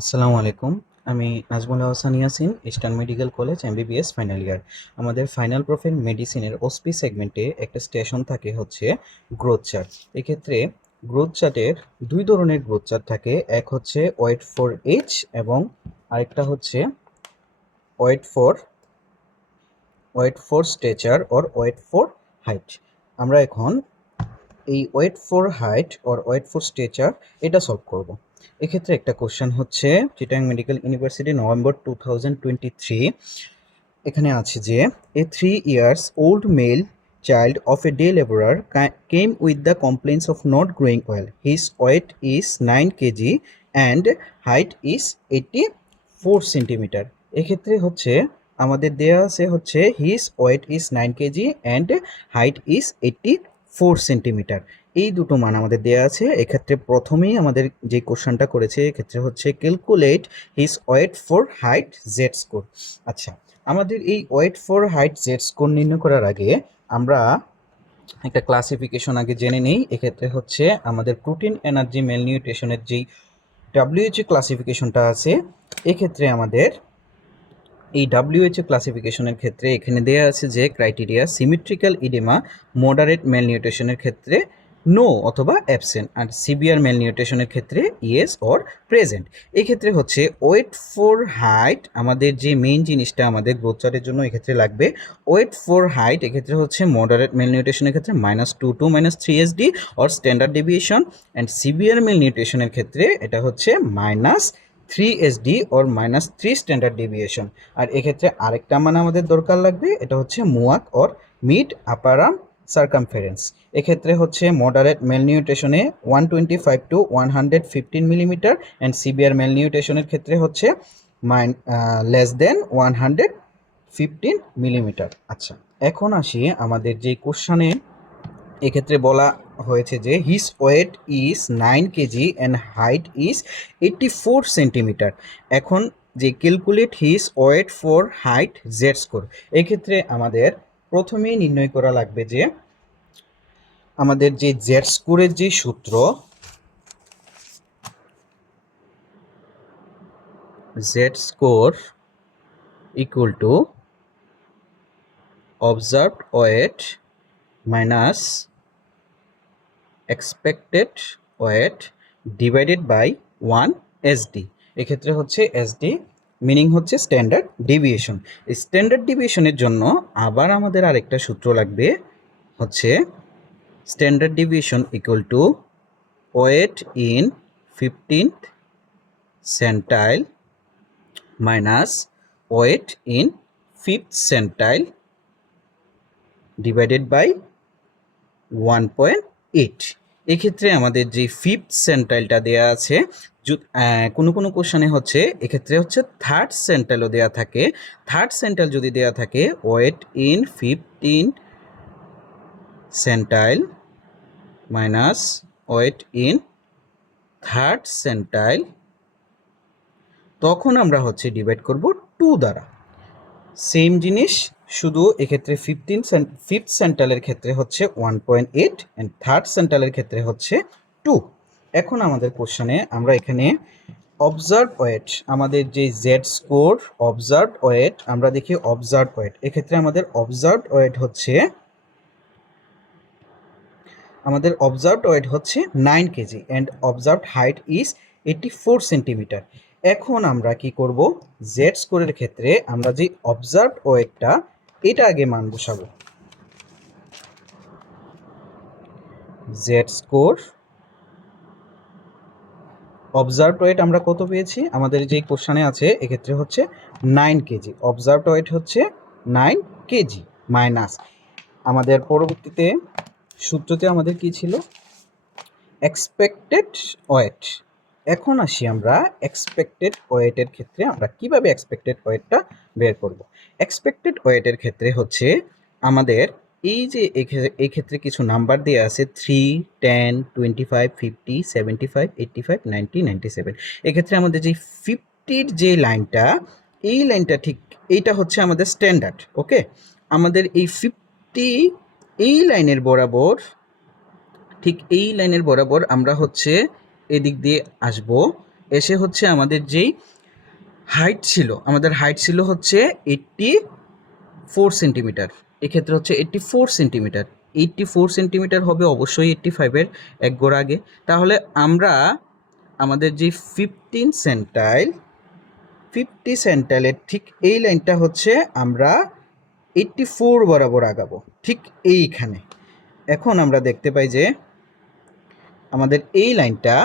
আসসালামু আলাইকুম। আমি Nazmul Hasan Yasin, eastern medical college, MBBS, final year. আমাদের ফাইনাল প্রোফাইল মেডিসিনের ওসপি সেগমেন্টে একটা স্টেশন থাকে হচ্ছে গ্রোথ চার্ট। এক্ষেত্রে গ্রোথ চার্টের দুই ধরনের গ্রোথ চার্ট থাকে। এক হচ্ছে ওয়েট ফর এইচ এবং আরেকটা হচ্ছে weight for weight for stature or weight for height. আমরা এখন এই weight for height or weight for stature এটা সলভ করব। এক্ষেত্রে একটা কোশ্চেন হচ্ছে Chittagong medical university November two thousand twenty three এখানে আছে যে a three years old male child of a day laborer ca- came with the complaints of not growing well. His weight is 9 kg and height is 84 centimeter. এক্ষেত্রে হচ্ছে, আমাদের দেয়া আছে হচ্ছে his weight is nine KG and height is eighty four centimetre এই দুটো মান আমাদের দেওয়া আছে। এক্ষেত্রে প্রথমেই আমাদের যে কোশ্চেনটা করেছে, এক্ষেত্রে হচ্ছে calculate his weight for height Z score আচ্ছা আমাদের এই weight for height Z score নির্ণয় করার আগে আমরা একটা ক্লাসিফিকেশন আগে জেনে নেই। এক্ষেত্রে হচ্ছে আমাদের প্রোটিন এনার্জি মেলনিউট্রিশনের যেই ডাব্লিউএইচএ ক্লাসিফিকেশনটা আছে, এক্ষেত্রে আমাদের এই ডাব্লিউএইচএ ক্লাসিফিকেশনের ক্ষেত্রে এখানে দেয়া আছে যে ক্রাইটেরিয়া সিমেট্রিক্যাল ইডিমা মডারেট মেলনিউট্রিশনের ক্ষেত্রে নো অথবা অ্যাবসেন্ট আর সিভিয়ার মেলনিউট্রিশনের ক্ষেত্রে ইয়েস অর প্রেজেন্ট এক্ষেত্রে হচ্ছে ওয়েট ফর হাইট আমাদের যে মেইন জিনিসটা আমাদের গ্রোথ চার্টের জন্য এক্ষেত্রে লাগবে ওয়েট ফর হাইট এক্ষেত্রে হচ্ছে মডারেট মেলনিউট্রিশনের ক্ষেত্রে minus two to minus three S D or standard deviation and severe মেলনিউট্রিশনের ক্ষেত্রে এটা হচ্ছে minus three SD or minus three standard deviation আর এক্ষেত্রে আরেকটা মান আমাদের দরকার লাগবে, এটা হচ্ছে MUAC or mid upper arm circumference এক্ষেত্রে হচ্ছে moderate মেলনিউট্রেশনে one twenty five to one hundred fifteen millimetre and severe মেলনিউট্রেশনের ক্ষেত্রে হচ্ছে mine less than one hundred fifteen millimetre আচ্ছা এখন আসি আমাদের যে কোশ্চানে এক্ষেত্রে বলা হয়েছে যে his weight is nine KG and height is eighty four centimetre এখন যে calculate his weight for height Z score এক্ষেত্রে আমাদের প্রথমেই নির্ণয় করা লাগবে যে আমাদের যে জেড স্কোরের যে সূত্র, Z score equal to observed weight minus expected weight divided by one SD এক্ষেত্রে হচ্ছে এসডি মিনিং হচ্ছে স্ট্যান্ডার্ড ডিভিয়েশন স্ট্যান্ডার্ড ডিভিয়েশনের জন্য আবার আমাদের আরেকটা সূত্র লাগবে, হচ্ছে standard deviation equal to weight in fifteenth centile minus weight in fifth centile divided by one point eight এক্ষেত্রে আমাদের যে ফিফথ সেন্টাইলটা দেওয়া আছে কোনো কোনো কোশ্চানে হচ্ছে, এক্ষেত্রে হচ্ছে থার্ড সেন্টাইলও দেওয়া থাকে। থার্ড সেন্টাইল যদি দেওয়া থাকে weight in fifteen centile minus weight in third centile তখন আমরা হচ্ছে ডিভাইড করব টু দ্বারা। সেম জিনিস শুধু এক্ষেত্রে ফিফটিন ফিফথ সেন্টালের ক্ষেত্রে হচ্ছে one point eight and third সেন্টালের ক্ষেত্রে হচ্ছে টু এখন আমাদের কোশ্চেনে আমরা এখানে অবজার্ভ ওয়েট আমাদের যে জেড স্কোর অবজার্ভ ওয়েট আমরা দেখি অবজার্ভ ওয়েট এক্ষেত্রে আমাদের অবজার্ভ ওয়েট হচ্ছে, আমাদের অবজার্ভড ওয়েট হচ্ছে nine KG and observed height is eighty four centimetre এখন আমরা কি করব? জেড স্কোরের ক্ষেত্রে আমরা যে অবজার্ভড ওয়েটটা এটা আগে মান বসাবো জেড স্কোর অবজার্ভ ওয়েট আমরা কত পেয়েছি? আমাদের যে কোশ্চানে আছে, এক্ষেত্রে হচ্ছে নাইন কেজি অবজার্ভড ওয়েট হচ্ছে নাইন কেজি মাইনাস আমাদের পরবর্তীতে সূত্রতে আমাদের কি ছিল? এক্সপেক্টেড ওয়েট এখন আসি আমরা এক্সপেক্টেড ওয়েটের ক্ষেত্রে। আমরা কীভাবে এক্সপেক্টেড ওয়েটটা বের করব। এক্সপেক্টেড ওয়েটের ক্ষেত্রে হচ্ছে আমাদের এই যে এই ক্ষেত্রে কিছু নাম্বার দেওয়া আছে three ten twenty five fifty seventy five eighty five ninety ninety seven এক্ষেত্রে আমাদের যে ফিফটির যে লাইনটা এই লাইনটা ঠিক এইটা হচ্ছে আমাদের স্ট্যান্ডার্ড ওকে আমাদের এই ফিফটি এই লাইনের বরাবর, ঠিক এই লাইনের বরাবর আমরা হচ্ছে এদিক দিয়ে আসব। এসে হচ্ছে আমাদের যেই হাইট ছিল, আমাদের হাইট ছিল হচ্ছে এইট্টি ফোর সেন্টিমিটার এক্ষেত্রে হচ্ছে eighty four centimetre eighty four centimetre হবে অবশ্যই এইট্টি ফাইভের এক গোড়া আগে। তাহলে আমরা আমাদের যে ফিফটিন সেন্টাইল ফিফটি সেন্টাইলের ঠিক এই লাইনটা হচ্ছে আমরা এইট্টি ফোর বরাবর আগাবো, ঠিক এইখানে। এখন আমরা দেখতে পাই যে আমাদের এই লাইনটা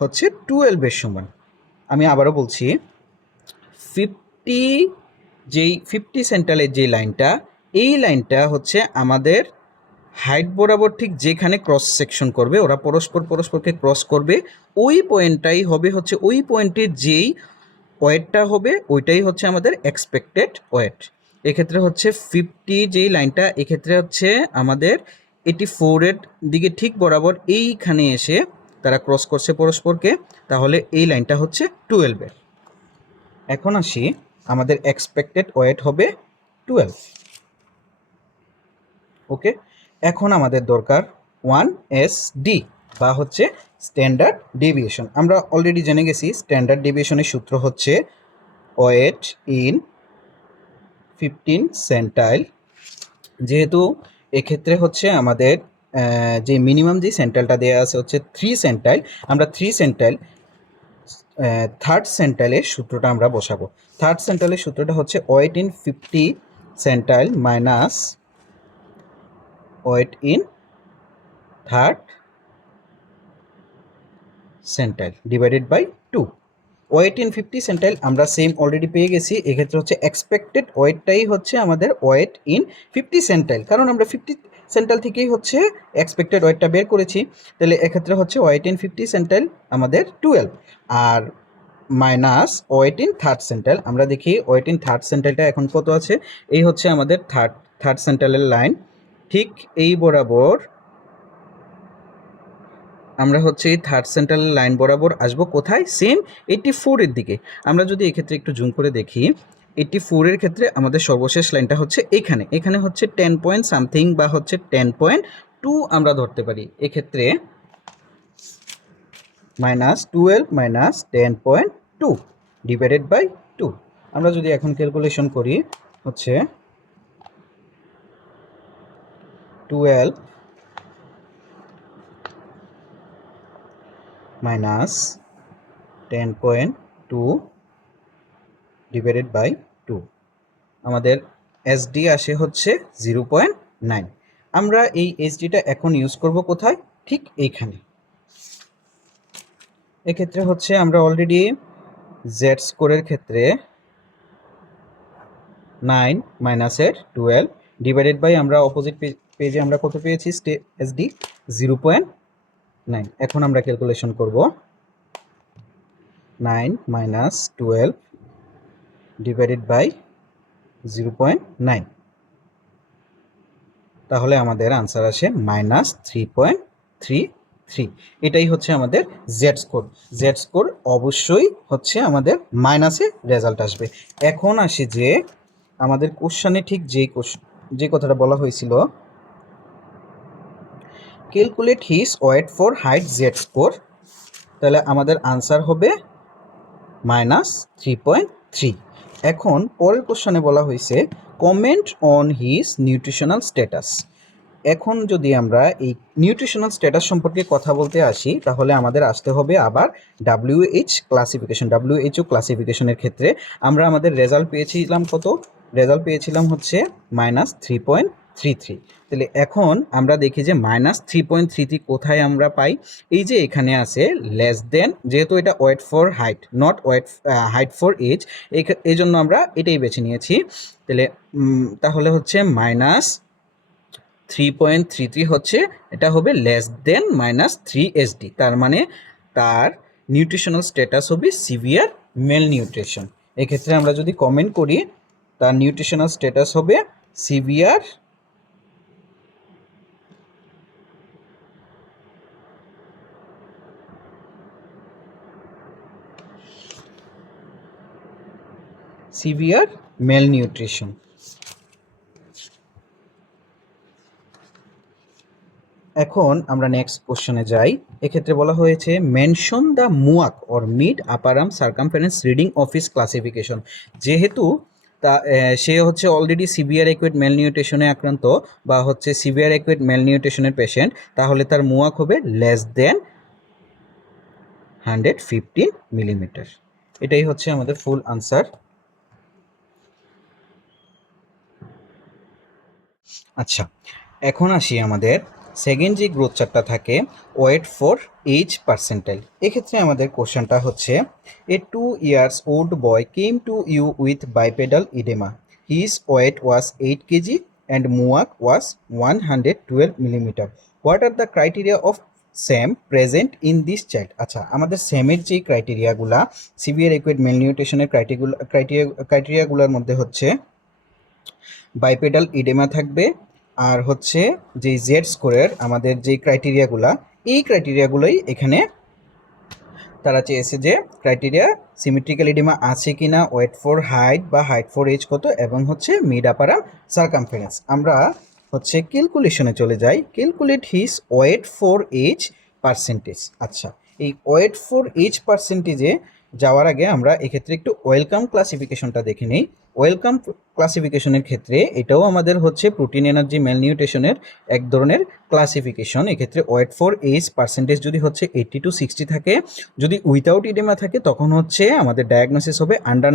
হচ্ছে টুয়েলভের সমান। আমি আবারও বলছি ফিফটি যেই, ফিফটি সেন্টালের যে লাইনটা, এই লাইনটা হচ্ছে আমাদের হাইট বরাবর ঠিক যেখানে ক্রস সেকশন করবে, ওরা পরস্পর পরস্পরকে ক্রস করবে, ওই পয়েন্টটাই হবে হচ্ছে, ওই পয়েন্টের যেই ওয়েটটা হবে, ওইটাই হচ্ছে আমাদের এক্সপেক্টেড ওয়েট। এক্ষেত্রে হচ্ছে ফিফটি যেই লাইনটা, এক্ষেত্রে হচ্ছে আমাদের এটি ফোরের দিকে ঠিক বরাবর এইখানে এসে তারা ক্রস করছে পরস্পরকে, তাহলে এই লাইনটা হচ্ছে টুয়েলভের এখন আসি, আমাদের এক্সপেক্টেড ওয়েট হবে টুয়েলভ ওকে এখন আমাদের দরকার ওয়ান এস ডি বা হচ্ছে স্ট্যান্ডার্ড ডেভিয়েশন আমরা অলরেডি জেনে গেছি স্ট্যান্ডার্ড ডেভিয়েশনের সূত্র হচ্ছে ওয়েট ইন ফিফটিন সেন্টাইল যেহেতু এক্ষেত্রে হচ্ছে আমাদের যে মিনিমাম যে সেন্টাইলটা দেওয়া আছে হচ্ছে থ্রি সেন্টাইল আমরা থ্রি সেন্টাইল থার্ড সেন্টাইলের সূত্রটা আমরা বসাবো। থার্ড সেন্টাইলের সূত্রটা হচ্ছে weight in fifty centile minus weight in third centile divided by two weight in fifty centile আমরা সেম অলরেডি পেয়ে গেছি, এক্ষেত্রে হচ্ছে এক্সপেক্টেড ওয়েটটাই হচ্ছে আমাদের ওয়েট ইন ফিফটি সেন্টাইল কারণ আমরা ফিফটি সেন্টাইল থেকেই হচ্ছে এক্সপেক্টেড ওয়েটটা বের করেছি। তাহলে এক্ষেত্রে হচ্ছে ওয়েট ইন ফিফটি সেন্টাইল আমাদের twelve R minus weight in third centile আমরা দেখি ওয়েট ইন থার্ড সেন্টাইলটা এখন কত আছে? এই হচ্ছে আমাদের থার্ড থার্ড সেন্টাইলের লাইন ঠিক এই বরাবর আমরা হচ্ছে এই থার্ড সেন্ট্রাল লাইন বরাবর আসব কোথায়? সেম এইটটি ফোরের দিকে। আমরা যদি এক্ষেত্রে একটু জুম করে দেখি এইটটি ফোরের ক্ষেত্রে আমাদের সর্বশেষ লাইনটা হচ্ছে এখানে। এখানে হচ্ছে টেন পয়েন্ট সামথিং বা হচ্ছে টেন পয়েন্ট টু আমরা ধরতে পারি। এক্ষেত্রে minus twelve minus ten point two divided by two আমরা যদি এখন ক্যালকুলেশন করি, হচ্ছে twelve minus ten point two divided by two আমাদের এসডি আসে হচ্ছে জিরো পয়েন্ট নাইন আমরা এই এসডিটা এখন ইউজ করব কোথায়? ঠিক এইখানে। এক্ষেত্রে হচ্ছে আমরা অলরেডি জেড স্কোরের ক্ষেত্রে নাইন মাইনাসের টুয়েলভ ডিভাইডেড বাই আমরা অপোজিট পেজে আমরা কত পেয়েছি? স্টে এসডি জিরো পয়েন্ট নাইন এখন আমরা ক্যালকুলেশন করব nine minus twelve divided by zero point nine তাহলে আমাদের আনসার আসে minus three point three three এটাই হচ্ছে আমাদের জেড স্কোর জেড স্কোর অবশ্যই হচ্ছে আমাদের মাইনাসে রেজাল্ট আসবে। এখন আসি যে আমাদের কোশ্চানে ঠিক কোশ্চ- যে কথাটা বলা হয়েছিল calculate his weight for height Z score তাহলে আমাদের আনসার হবে মাইনাস থ্রি পয়েন্ট থ্রি। এখন পরের কোশ্চনে বলা হয়েছে comment on his nutritional status এখন যদি আমরা এই নিউট্রিশনাল স্ট্যাটাস সম্পর্কে কথা বলতে আসি, তাহলে আমাদের আসতে হবে আবার ডাব্লিউএইচ ক্লাসিফিকেশন ডাব্লিউএইচও ক্লাসিফিকেশনের ক্ষেত্রে আমরা আমাদের রেজাল্ট পেয়েছিলাম কত? রেজাল্ট পেয়েছিলাম হচ্ছে minus three point three three. তাহলে এখন আমরা দেখি যে minus three point three three কোথায় আমরা পাই? এই যে এখানে আছে লেস দেন যেহেতু এটা weight for height not weight height for age এই জন্য আমরা এটাই বেছে নিয়েছি। তাহলে তাহলে হচ্ছে minus three point three three হচ্ছে, এটা হবে less than minus three SD তার মানে তার নিউট্রিশনাল স্ট্যাটাস হবে সিভিয়ার মেল নিউট্রিশন এক্ষেত্রে আমরা যদি কমেন্ট করি, তার নিউট্রিশনাল স্ট্যাটাস হবে সিভিয়ার মেল নিউট্রিশন এখন আমরা নেক্সট কোশ্চেনে যাই। এক্ষেত্রে বলা হয়েছে mention the MUAC or mid upper arm circumference reading office classification যেহেতু তা সে হচ্ছে অলরেডি সিভিয়ার একুইট মেলনিউট্রেশনে আক্রান্ত বা হচ্ছে সিভিয়ার একুইট মেলনিউট্রেশনের পেশেন্ট তাহলে তার মুয়াক হবে less than hundred fifteen millimetre এটাই হচ্ছে আমাদের ফুল আনসার আচ্ছা এখন আসি আমাদের সেকেন্ড যে গ্রোথ চার্টটা থাকে ওয়েট ফর এইজ পার্সেন্টাইল এক্ষেত্রে আমাদের কোশ্চেনটা হচ্ছে a two years old boy came to you with bipedal oedema his weight was eight KG and MUAC was one hundred twelve millimetre what are the criteria of SAM present in this child আচ্ছা আমাদের সেমের যে ক্রাইটেরিয়াগুলা severe acute মেলনিউট্রেশনের criteria criteria ক্রাইটেরিয়াগুলোর মধ্যে হচ্ছে বাইপেডাল oedema থাকবে, আর হচ্ছে যে জেড স্কোরের আমাদের যে ক্রাইটেরিয়াগুলা এই ক্রাইটেরিয়াগুলোই এখানে তারা চেয়েছে যে ক্রাইটেরিয়া সিমেট্রিক্যাল ইডিমা আছে কি না ওয়েট ফর হাইট বা হাইট ফর এজ কত, এবং হচ্ছে মিড আপারাম সার্কামফারেন্স আমরা হচ্ছে ক্যালকুলেশনে চলে যাই। Calculate his weight for age percentage আচ্ছা এই ওয়েট ফর এজ পার্সেন্টেজে যাওয়ার আগে আমরা এক্ষেত্রে একটু ওয়েলকাম ক্লাসিফিকেশনটা দেখে নিই। ওয়েলকাম ক্লাসিফিকেশনের ক্ষেত্রে এটাও আমাদের হচ্ছে প্রোটিন এনার্জি ম্যালনিউট্রেশনের এক ধরনের ক্লাসিফিকেশন এক্ষেত্রে ওয়েট ফর এজ পার্সেন্টেজ যদি হচ্ছে এইট্টি টু সিক্সটি থাকে, যদি উইথাউট ইডেমা থাকে, তখন হচ্ছে আমাদের ডায়াগনোসিস হবে আন্ডার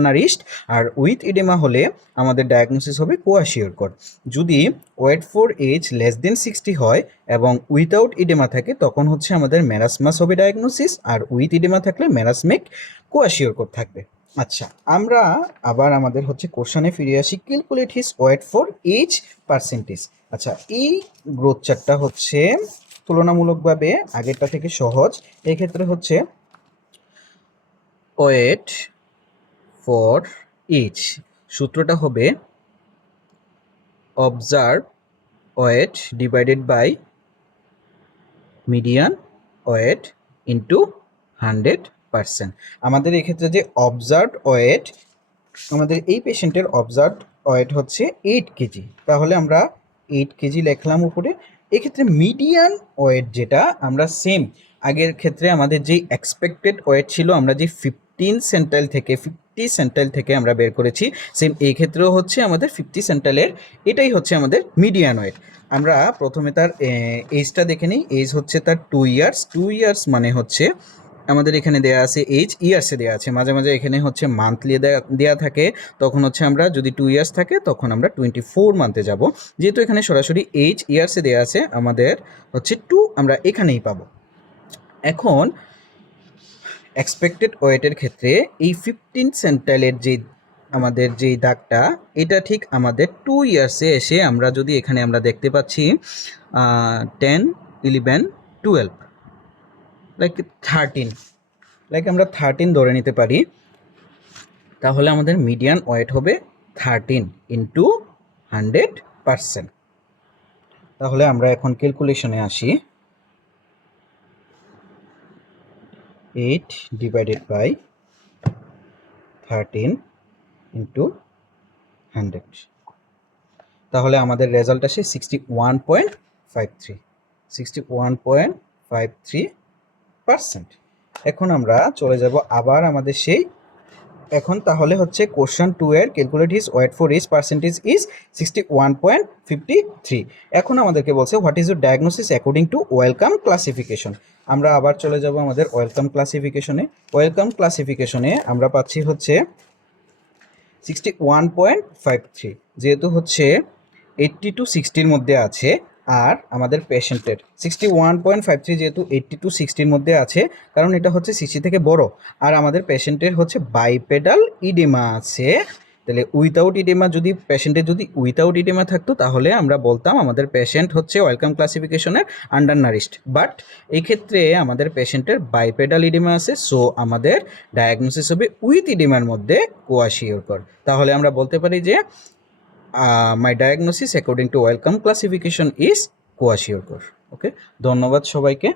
আর উইথ ইডেমা হলে আমাদের ডায়াগনোসিস হবে কোয়াশিওরকর যদি weight for age less than sixty হয় এবং উইথাউট ইডেমা থাকে, তখন হচ্ছে আমাদের ম্যারাসমাস হবে ডায়াগনোসিস আর উইথ ইডেমা থাকলে ম্যারাসমিক কোয়াশিওরকর থাকবে। আচ্ছা আমরা আবার আমাদের হচ্ছে কোশ্চানে ফিরে আসি। Calculate his weight for age percentage আচ্ছা এই গ্রোথ চার্টটা হচ্ছে তুলনামূলকভাবে আগেরটা থেকে সহজ। এক্ষেত্রে হচ্ছে ওয়েট ফর এজ সূত্রটা হবে observe weight divided by median weight into hundred percent. আমাদের এক্ষেত্রে যে অবজার্ভ ওয়েট আমাদের এই পেশেন্টের অবজার্ভ ওয়েট হচ্ছে এইট কেজি। তাহলে আমরা এইট কেজি লেখলাম উপরে। এক্ষেত্রে মিডিয়ান ওয়েট যেটা, আমরা সেম আগের ক্ষেত্রে আমাদের যে এক্সপেক্টেড ওয়েট ছিল, আমরা যে ফিফটিন সেন্টাইল থেকে ফিফটি সেন্টাইল থেকে আমরা বের করেছি সেম এই ক্ষেত্রেও হচ্ছে আমাদের ফিফটি সেন্টাইলের এটাই হচ্ছে আমাদের মিডিয়ান ওয়েট আমরা প্রথমে তার এজটা দেখে নিই। এজ হচ্ছে তার টু ইয়ার্স টু ইয়ার্স মানে হচ্ছে আমাদের এখানে দেয়া আছে এইচ ইয়ার্সে দেওয়া আছে। মাঝে মাঝে এখানে হচ্ছে মান্থলি দেওয়া থাকে। তখন হচ্ছে আমরা যদি টু ইয়ার্স থাকে, তখন আমরা টোয়েন্টি ফোর মান্থে যাব। যেহেতু এখানে সরাসরি এইচ ইয়ার্সে দেওয়া আছে, আমাদের হচ্ছে টু আমরা এখানেই পাবো। এখন এক্সপেক্টেড ওয়েটের ক্ষেত্রে এই ফিফটিন সেন্টাইলের যে আমাদের যেই দাগটা, এটা ঠিক আমাদের টু ইয়ার্সে এসে আমরা যদি এখানে আমরা দেখতে পাচ্ছি ten eleven twelve like thirteen like আমরা থার্টিন ধরে নিতে পারি, তাহলে আমাদের মিডিয়ান ওয়েট হবে থার্টিন ইন্টু হান্ড্রেড পারসেন্ট তাহলে আমরা এখন ক্যালকুলেশনে আসি। Eight divided by thirteen into hundred তাহলে আমাদের রেজাল্ট আসে sixty one point five three sixty one point five three percent. এখন আমরা চলে যাব আবার আমাদের সেই। এখন তাহলে হচ্ছে কোশ্চেন টু এর calculate is weight for age percentage is sixty one point fifty three এখন আমাদেরকে বলছে what is your diagnosis according to Wellcome classification আমরা আবার চলে যাব আমাদের ওয়েলকাম ক্লাসিফিকেশনে ওয়েলকাম ক্লাসিফিকেশনে আমরা পাচ্ছি হচ্ছে sixty one point five three যেহেতু হচ্ছে এইট্টি টু সিক্সটির মধ্যে আছে আর আমাদের পেশেন্টের। Sixty one point five three যেহেতু এইট্টি টু সিক্সটির মধ্যে আছে, কারণ এটা হচ্ছে সিক্সটি থেকে বড়। আর আমাদের পেশেন্টের হচ্ছে বাইপেডাল ইডেমা আছে। তাহলে উইথাউট ইডেমা যদি, পেশেন্টের যদি উইথাউট ইডেমা থাকতো, তাহলে আমরা বলতাম আমাদের পেশেন্ট হচ্ছে ওয়েলকাম ক্লাসিফিকেশনের আন্ডার নারিস্ট বাট এই ক্ষেত্রে আমাদের পেশেন্টের বাইপেডাল ইডেমা আছে সো আমাদের ডায়াগনোসিস হবে উইথ ইডেমার মধ্যে কোয়াশিওরকর তাহলে আমরা বলতে পারি যে my diagnosis according to Wellcome classification is kwashiorkor okay ধন্যবাদ সবাইকে।